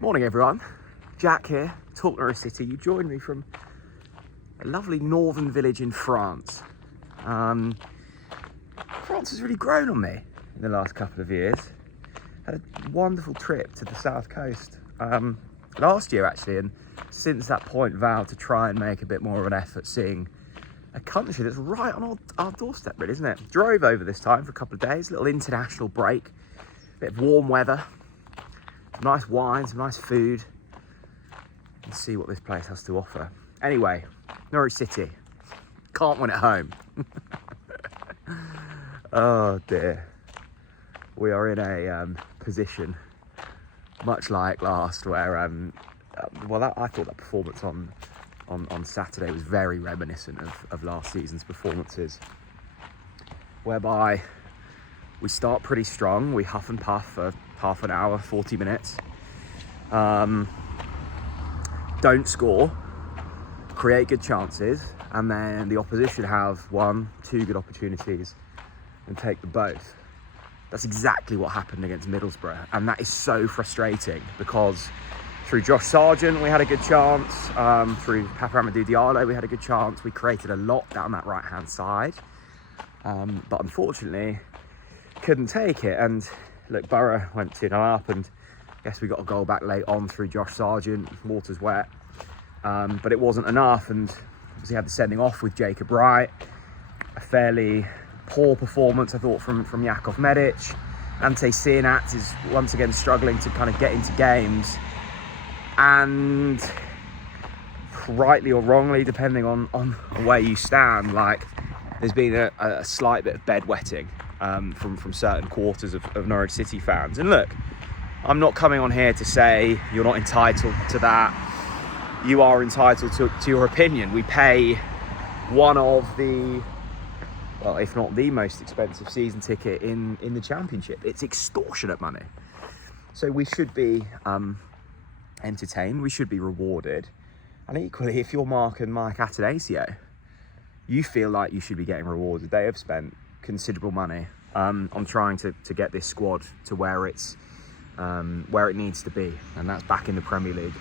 Morning everyone, Jack here, TalkNorwichCity. You joined me from a lovely northern village in France. France has really grown on me in the last couple of years. Had a wonderful trip to the south coast last year actually, and since that point vowed to try and make a bit more of an effort seeing a country that's right on our doorstep really, isn't it? Drove over this time for a couple of days, little international break, bit of warm weather, some nice wine, some nice food, and see what this place has to offer. Anyway, Norwich City, can't win at home. Oh dear. We are in a position much like last where, I thought that performance on Saturday was very reminiscent of last season's performances, whereby we start pretty strong, we huff and puff for half an hour, 40 minutes, don't score, create good chances, and then the opposition have 1-2 good opportunities and take the both. That's exactly what happened against Middlesbrough, and that is so frustrating because through Josh Sargent we had a good chance, through Papa Amadou Diallo we had a good chance, we created a lot down that right hand side, but unfortunately couldn't take it. And look, Borough went 2-0 up, and I guess we got a goal back late on through Josh Sargent, water's wet, but it wasn't enough, and obviously had the sending off with Jacob Wright, a fairly poor performance I thought from Jakov Medic. Ante Sienat is once again struggling to kind of get into games, and rightly or wrongly depending on where you stand, like there's been a slight bit of bedwetting from certain quarters of Norwich City fans. And look, I'm not coming on here to say you're not entitled to that. You are entitled to your opinion. We pay one of the, well, if not the most expensive season ticket in the Championship. It's extortionate money. So we should be entertained, we should be rewarded. And equally, if you're Mark and Mike Atanasio, you feel like you should be getting rewarded. They have spent considerable money on trying to get this squad to where it needs to be, and that's back in the Premier League.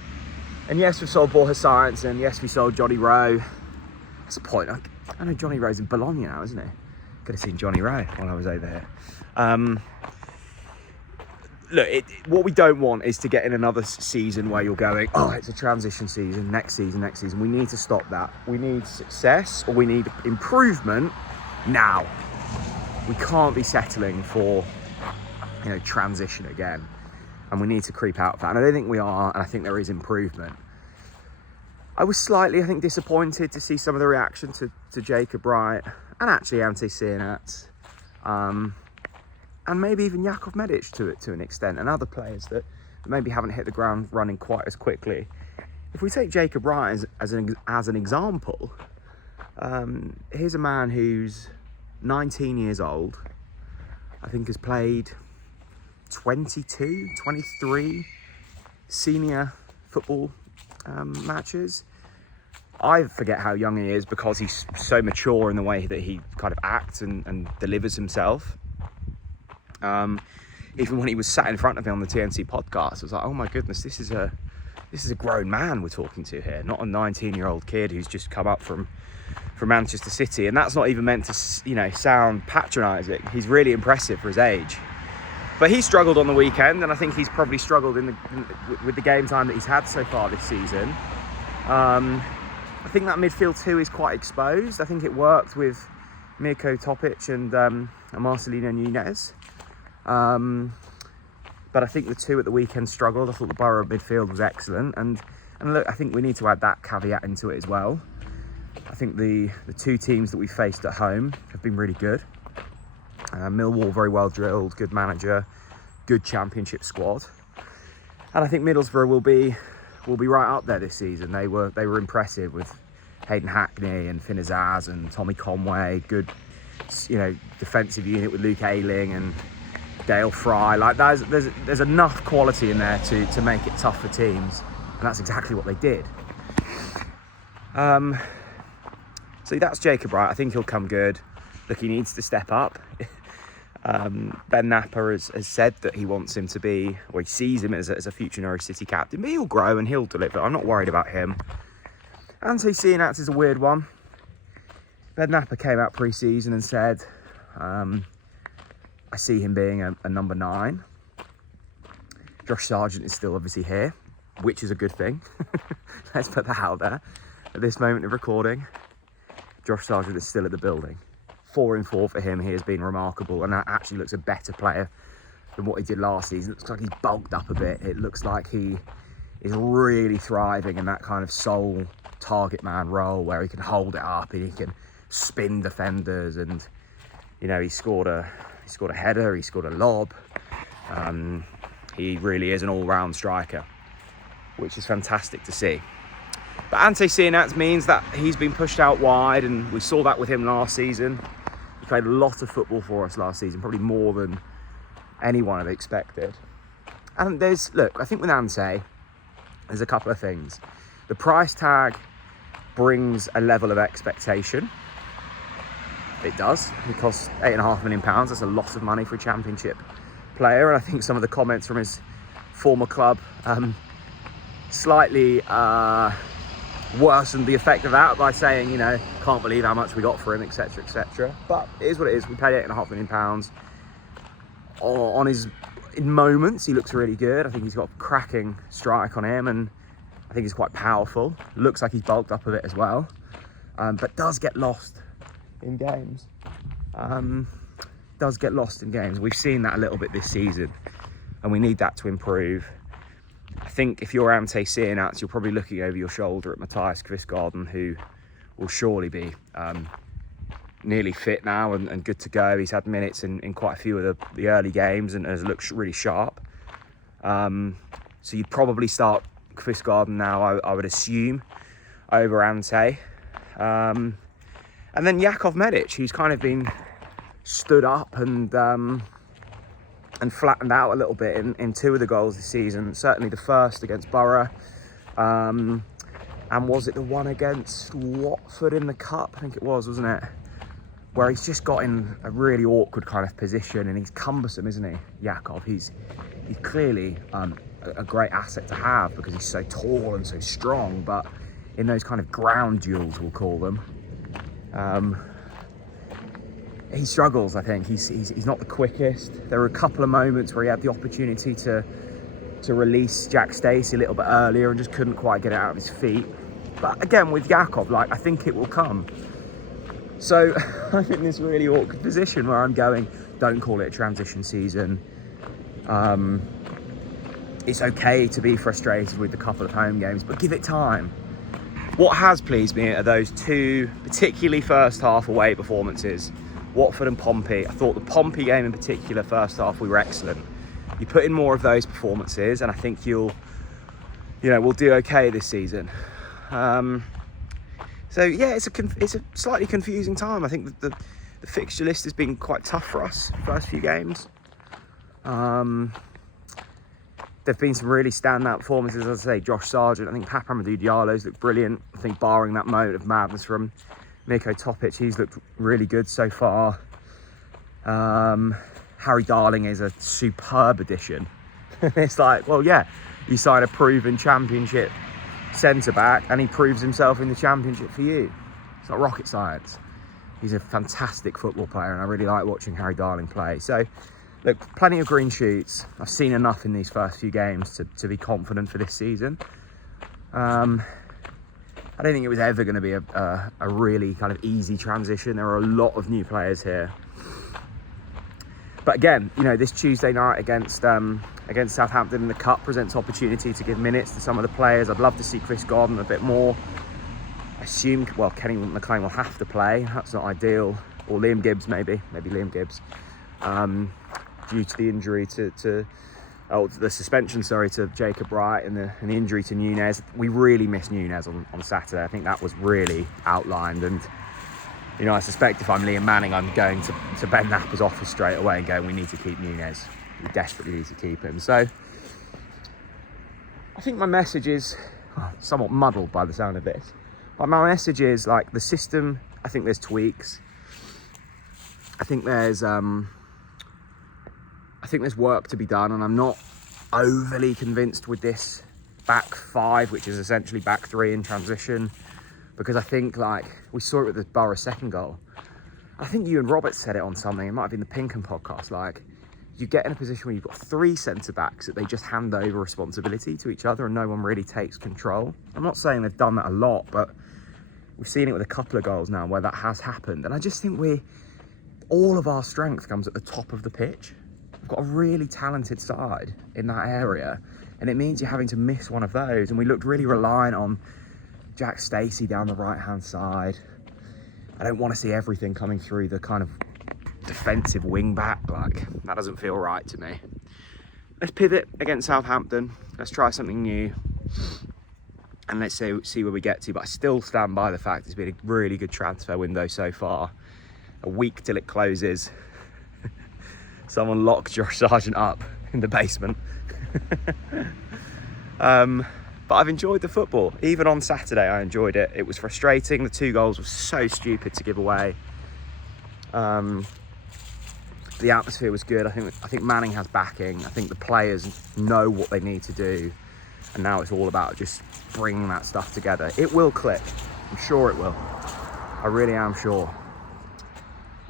And yes, we've sold Borja Science, and yes, we sold Johnny Rowe. That's the point. I know Johnny Rowe's in Bologna now, isn't he? Could have seen Johnny Rowe while I was over here. Look, what we don't want is to get in another season where you're going, oh, it's a transition season, next season. We need to stop that. We need success, or we need improvement now. We can't be settling for, transition again. And we need to creep out of that. And I don't think we are, and I think there is improvement. I was slightly, disappointed to see some of the reaction to Jacob Wright, and actually Ante Sienat, and maybe even Jakov Medic to an extent, and other players that maybe haven't hit the ground running quite as quickly. If we take Jacob Wright as an example, here's a man who's 19 years old, I think has played 22, 23 senior football matches. I forget how young he is because he's so mature in the way that he kind of acts and delivers himself. Even when he was sat in front of me on the TNC podcast, I was like, oh my goodness, this is a grown man we're talking to here, not a 19-year-old kid who's just come up from Manchester City. And that's not even meant to, sound patronising. He's really impressive for his age. But he struggled on the weekend, and I think he's probably struggled with the game time that he's had so far this season. I think that midfield too is quite exposed. I think it worked with Mirko Topic and Marcelino Nunez. But I think the two at the weekend struggled. I thought the Borough midfield was excellent. And look, I think we need to add that caveat into it as well. I think the two teams that we faced at home have been really good. Millwall, very well drilled, good manager, good Championship squad. And I think Middlesbrough will be right up there this season. They were impressive with Hayden Hackney and Finn Azaz and Tommy Conway. Good, defensive unit with Luke Ayling and Dale Fry. Like there's enough quality in there to make it tough for teams, and that's exactly what they did. So that's Jacob Wright. I think he'll come good. Look, he needs to step up. Ben Napper has said that he wants him to be, or he sees him as a future Norwich City captain, but he'll grow and he'll deliver. I'm not worried about him. Ante Cianats is a weird one. Ben Napper came out pre-season and said, I see him being a number 9. Josh Sargent is still obviously here, which is a good thing. Let's put that out there. At this moment of recording, Josh Sargent is still at the building. 4 in 4 for him. He has been remarkable, and that actually looks a better player than what he did last season. It looks like he's bulked up a bit. It looks like he is really thriving in that kind of sole target man role where he can hold it up and he can spin defenders, and you know, he scored a header, he scored a lob. He really is an all-round striker, which is fantastic to see. But Ante Cianats means that he's been pushed out wide, and we saw that with him last season. He played a lot of football for us last season, probably more than anyone had expected. And I think with Ante, there's a couple of things. The price tag brings a level of expectation. It does. It costs £8.5 million. That's a lot of money for a Championship player. And I think some of the comments from his former club slightly worsened the effect of that by saying, you know, can't believe how much we got for him, etc, etc. But it is what it is. We paid £8.5 million. In moments, he looks really good. I think he's got a cracking strike on him, and I think he's quite powerful. Looks like he's bulked up a bit as well, but does get lost in games. We've seen that a little bit this season, and we need that to improve. I think if you're Ante Cianats, you're probably looking over your shoulder at Matthias Kvistgaarden, who will surely be nearly fit now and good to go. He's had minutes in quite a few of the early games and has looked really sharp. So you'd probably start Kvistgaarden now, I would assume, over Ante. And then Jakov Medic, who's kind of been stood up and flattened out a little bit in 2 of the goals this season. Certainly the first against Borough. And was it the one against Watford in the Cup? I think it was, wasn't it? Where he's just got in a really awkward kind of position, and he's cumbersome, isn't he, Jakov? He's clearly a great asset to have because he's so tall and so strong, but in those kind of ground duels, we'll call them, he struggles. I think he's not the quickest. There were a couple of moments where he had the opportunity to release Jack Stacey a little bit earlier and just couldn't quite get it out of his feet. But again, with Jakov, I think it will come. So I'm in this really awkward position where I'm going, don't call it a transition season. It's okay to be frustrated with a couple of home games, but give it time. What has pleased me are those 2, particularly first half away performances, Watford and Pompey. I thought the Pompey game in particular, first half, we were excellent. You put in more of those performances, and I think we'll do okay this season. So yeah, it's a slightly confusing time. I think the fixture list has been quite tough for us first few games. There've been some really standout performances, as I say, Josh Sargent. I think Papamadou Diallo's looked brilliant. I think barring that moment of madness from Miko Topic, he's looked really good so far. Harry Darling is a superb addition. It's like, well, yeah, you sign a proven Championship centre-back and he proves himself in the Championship for you. It's not rocket science. He's a fantastic football player, and I really like watching Harry Darling play. So, look, plenty of green shoots. I've seen enough in these first few games to be confident for this season. I don't think it was ever going to be a really kind of easy transition. There are a lot of new players here. But again, you know, this Tuesday night against Southampton in the Cup presents opportunity to give minutes to some of the players. I'd love to see Kvistgaarden a bit more. I assume, well, Kenny McLean will have to play. That's not ideal. Or Liam Gibbs, maybe Liam Gibbs. Due to the injury the suspension, to Jacob Wright and the injury to Nunez. We really missed Nunez on Saturday. I think that was really outlined, and you know, I suspect if I'm Liam Manning, I'm going to Ben Napper's office straight away and going, we need to keep Nunez. We desperately need to keep him. So I think my message is somewhat muddled by the sound of this, but my message is, like, the system, I think there's tweaks. I think there's I think there's work to be done, and I'm not overly convinced with this back five, which is essentially back three in transition, because I think, like, we saw it with the Borough second goal. I think you and Robert said it on something, it might have been the Pinkham podcast, like, you get in a position where you've got three centre-backs that they just hand over responsibility to each other and no one really takes control. I'm not saying they've done that a lot, but we've seen it with a couple of goals now where that has happened. And I just think all of our strength comes at the top of the pitch. We've got a really talented side in that area, and it means you're having to miss one of those. And we looked really reliant on Jack Stacey down the right-hand side. I don't want to see everything coming through the kind of defensive wing back. Like, that doesn't feel right to me. Let's pivot against Southampton. Let's try something new, and let's see where we get to. But I still stand by the fact it's been a really good transfer window so far. A week till it closes. Someone locked Josh Sargent up in the basement. But I've enjoyed the football. Even on Saturday, I enjoyed it. It was frustrating. The 2 goals were so stupid to give away. The atmosphere was good. I think Manning has backing. I think the players know what they need to do. And now it's all about just bringing that stuff together. It will click. I'm sure it will. I really am sure.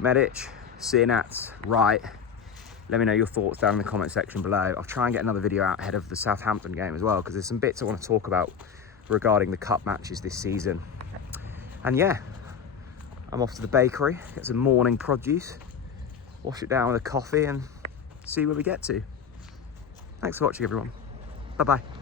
Medic, Sinat, right. Let me know your thoughts down in the comment section below. I'll try and get another video out ahead of the Southampton game as well, because there's some bits I want to talk about regarding the cup matches this season. And yeah, I'm off to the bakery, get some morning produce, wash it down with a coffee and see where we get to. Thanks for watching, everyone. Bye-bye.